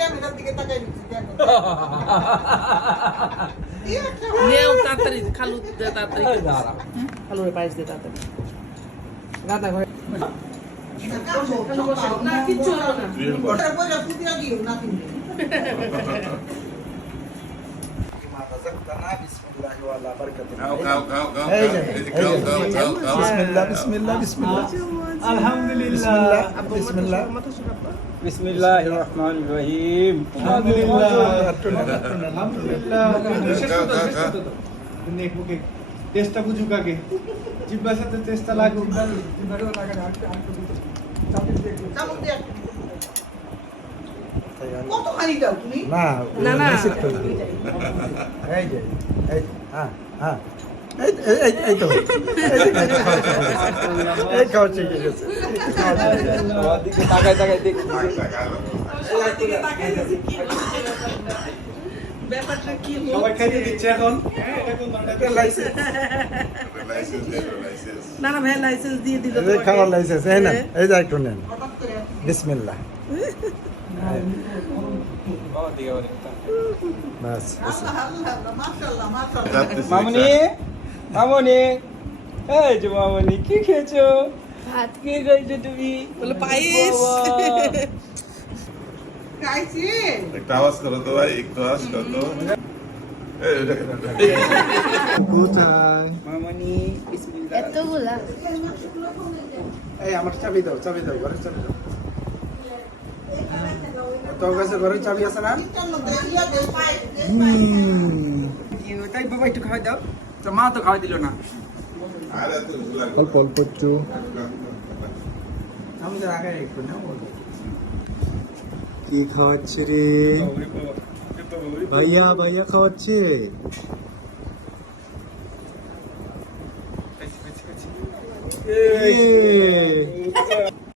ক্যামেরার দিকে তাকাই দিচ্ছি দেখো নেও তাড়াতাড়ি খালু দে তাড়াতাড়ি খালুরে পায়েস দে তাড়াতাড়ি রান্না ঘরে না কিচ্ছু হলো না ওটার পরে পুদিনা দিও না কিন্তু बिस्मिल्लाहिर्रहमानिर्रहीम টেস্টটা বুঝুক আগে জিব্বার সাথে টেস্টটা লাগুক কত খালি দাও তুমি না না না এই যে এই হ্যাঁ হ্যাঁ এই তো এই খাওয়া ঠিক আছে দিকে তাকায় তাকায় দেখি ব্যাপারটা কি হলো সবাই খাইতে দিচ্ছে এখন না না ভাই লাইসেন্স দিয়ে দিল এই খাওয়ার লাইসেন্স এই না এই যে একটু নেন বিসমিল্লাহ বাস আল্লাহ আল্লাহ মাশাআল্লাহ মাশাআল্লাহ মামুনি মামুনি এই যে মামুনি কি খেয়েছো ভাত কি খাইছো তুমি বলে পায়েস খাইছি একটা আওয়াজ করো তো ভাই একটু আওয়াজ করো তো মামুনি বিসমিল্লাহ এতগুলা এই আমার চাবি দাও ঘরের চাবি দাও তোর কাছে ঘরের চাবি আছে না তাই বাবা একটু খাওয়াই দাও তো মা তো খাওয়াই দিল না আর এত লাগবে অল্প অল্প একটু আমি তো আগে একটু না কি খাওয়াচ্ছে রে ভাইয়া খাওয়াচ্ছে